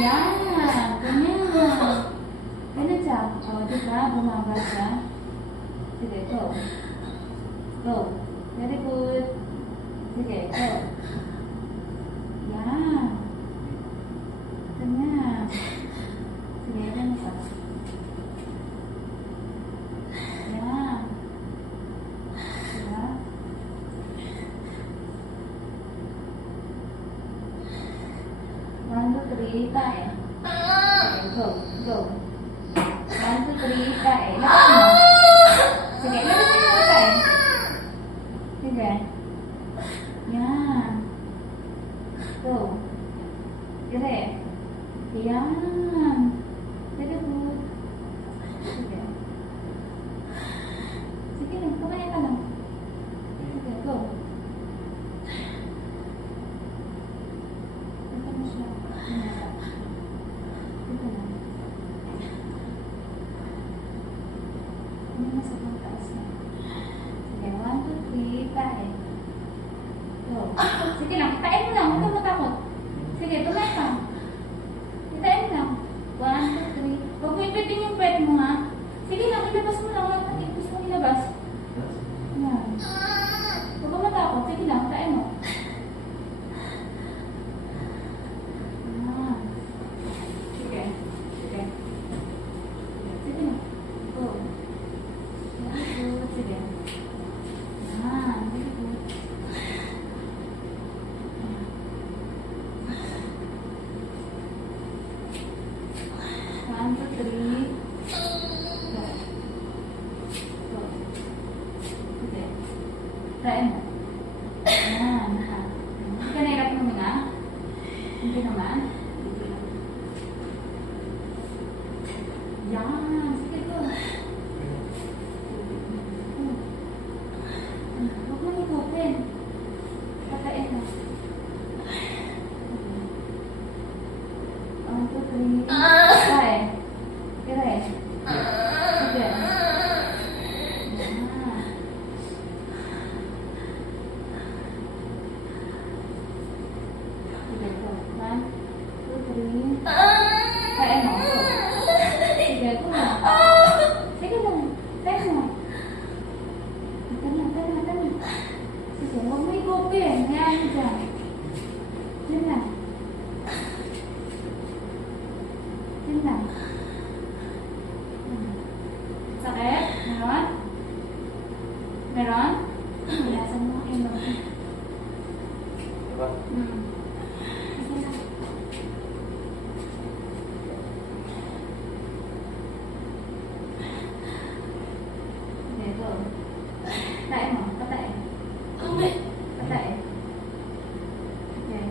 Yan. Ganyan. Ganyan siya. O, diba? Bumaba siya. Sige, go. Go. Very good. Sige, go. Yan. Ganyan. Sige, ganyan pa. Yan. Diba? One, two, three, tayo. Sige, go. Go. One, two, three, tayo. Lakas mo. Sige, lakas mo yung tayo. Sige. Yan. Go. Dire. Yan. Very good. Sige. Sige lang, kumaya ka lang. Sige, go. Ito mo siya. Ito lang. Ano na sa pagtaas na? Sige, 1, 2, 3, tae. Go. Sige lang, tain mo lang, huwag ka matakot. Sige, tumay ka. Itain mo lang. 1, 2, 3. Huwag mo ipitin yung pwede mo ha. Sige lang, ilabas mo lang. Huwag mo gusto mong ilabas. Yan. Huwag ka matakot. Sige lang, tain mo. Yan. Sige. Sige. Sige lang. Go. Very good. Sige. Yan. Very good. One, two, three. Go. Go. Sige. Tain mo. Yan. Ha. Hindi ka nahirap huminga? Hindi naman? Hindi lang. Yan. Sige, go. Huwag mo ikutin. Patain mo. One, two, three. Try. Try. Sige. Yan. Sige, go. One, two, three. Tain mo. Go. Sige, go na. Sige lang. Tain mo. Tama. Sige, huwag mo ikopin. Hayaan mo dyan. Diyan lang. Diyan lang. Sakit? Meron? Meron? Ilasan mo ang ilong. Diba? Sige lang. Sige, go. Tae mo. Patae. Patae. Okay.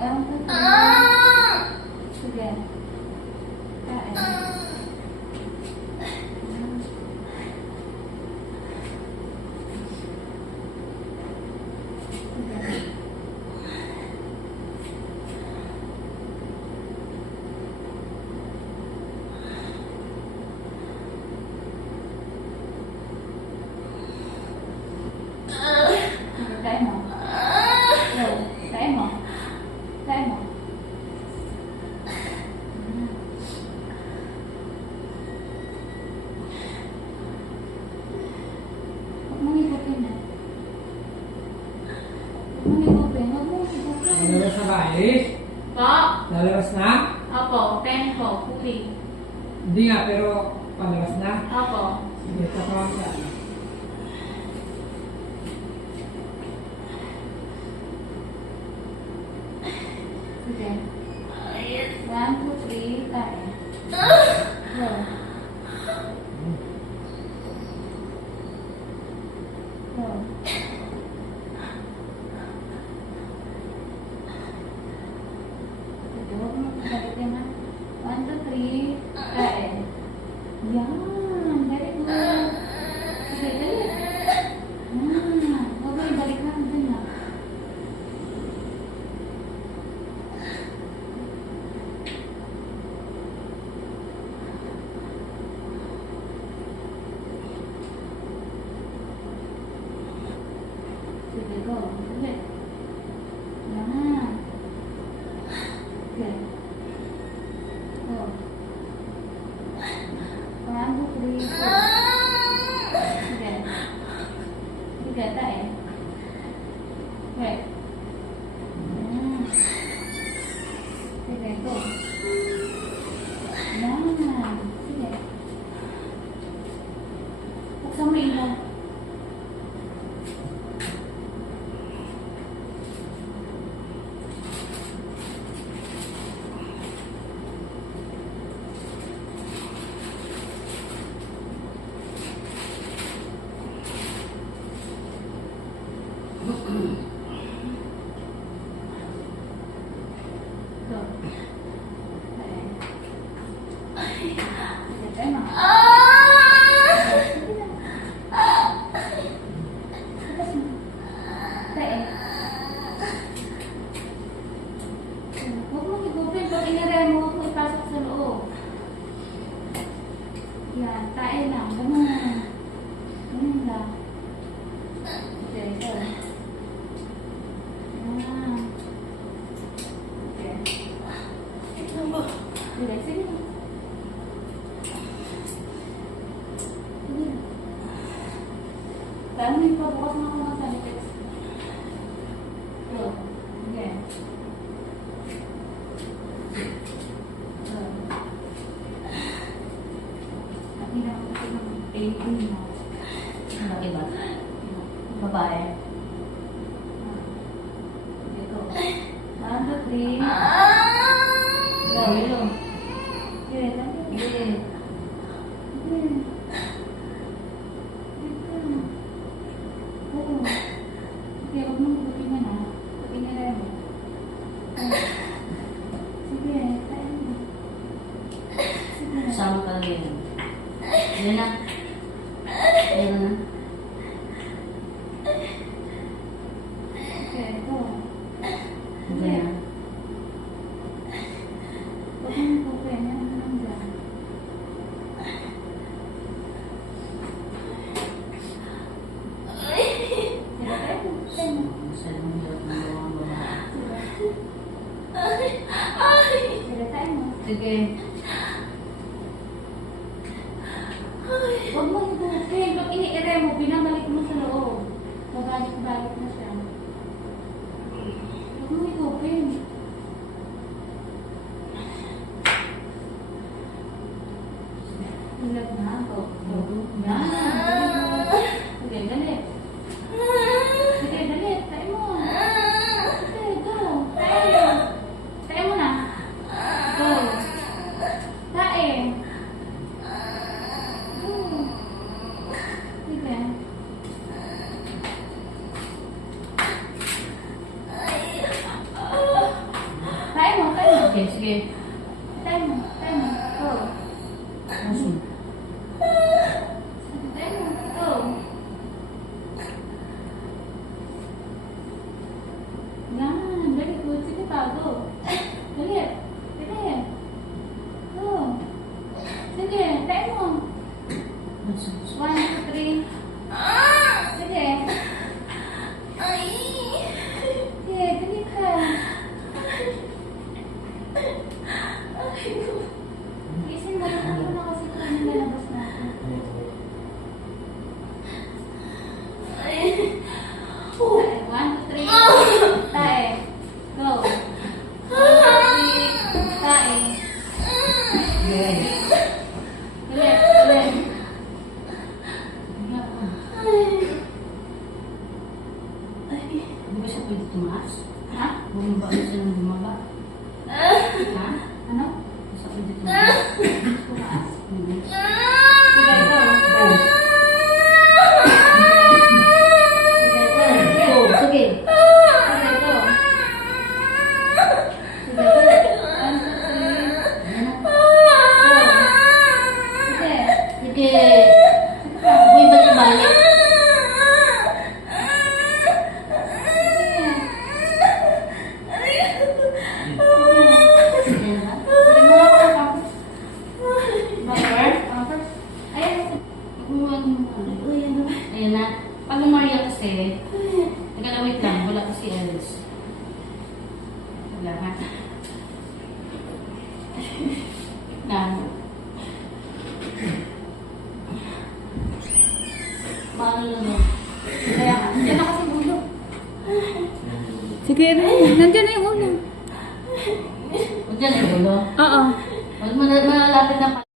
Ewan ko. Sige. Tae. Sige. Sige, tae mo. Go. Tae mo. Tae mo. Huwag mong ikutin na. Huwag mong ikutin. Huwag mong ikutin. Lalabas na ba, Iris? Po. Lalabas na? Opo. 10 po. Huli. Hindi nga, pero palabas na. Opo. Sige, tapos ka. Sige. 1, 2, 3, tae. Go. Go. Sige, huwag mo pagalitin ha. 1, 2, 3, tae. Yan. Very good. Sige, dali. Yan. Huwag mo ibalik na. Dyan na. Sige, go. Ulit. Yan. Basta mo ilaw. Go. Sige, tayo na. Sige na. Tapos mo. Tayo. Huwag mong higupin. Pag inire mo, huwag mo ipasok sa loob. Yan, tayo lang. Ganun. Ganun lang. Okay, go. Yan. Okay. Sige, sige. Sige. Paano may pabukas na ako ng sanitex? Go. Okay. Go. At hindi naman kasi ng baby mo. Ano iba? Babae. Okay, go. 1, 2, 3. Go. Ayun. Okay, dali. Sige. Okay, huwag mong higupin yan, ha? Pag inire mo. Sige, tayo mo. Sige. Kasama ka lang yun. Ayun na. Ayun na. Okay, go. Ayun na. Huwag mong higupin. Yan ang nandyan. Sige, tayo mo. Tayo mo. Sa lumulot ng mga babae. Sige, tayo mo. Sige. Huwag mo higupin. Pag iniire mo, binabalik mo sa loob. Babalik-balik na siya. Huwag mo higupin. Ulag na ako. Yan. Sige, dali. Sige, dali. Tayo mo. Sige, go. Tayo. Tayo mo na. Go. Tayo. Go. Sige. Tayo mo, tayo mo. Okay, sige. Tayo mo, tayo mo. Go. Asin. Tayo mo, go. Yan, very good. Sige pa, go. Dali. Dali. Go. Sige, tayo mo. Asin. 1, 2, 3. Sige. Sige, dali ka. Isin mo yung ano na kasi kung nilalabas natin. Tayo. 1, 2, 3. Tayo. Go. 1, 2, 3. Tayo. Sige. Ulit, ulit. Di ba siya pwede tumaas? Ha? Bumaba na siya ng bumaba. Ha? Ano? Di siya pwede tumaas. Tumaas. Mhm. Sige, go. Go. Sige, go. Sige. Go. Sige. Sige, go. Sige, ulit. 1, 2, 3. Ayan na. Go. Sige. Sige. Sige pa. Uy, balik-balik. Sige. Ayan na. Sige, mga pampers. Pampers? Pampers. Ayan. Uy, ano ba? Ayan na. Pag Maria kasi, nagkalawit lang. Wala kasi Alice. Wala ha. Lang. Paano lang yun? Kaya nga. Yan na kasi ulo. Sige, nandiyan na yung ulo. Huwag dyan yung ulo. Oo. Huwag malalapit na pa.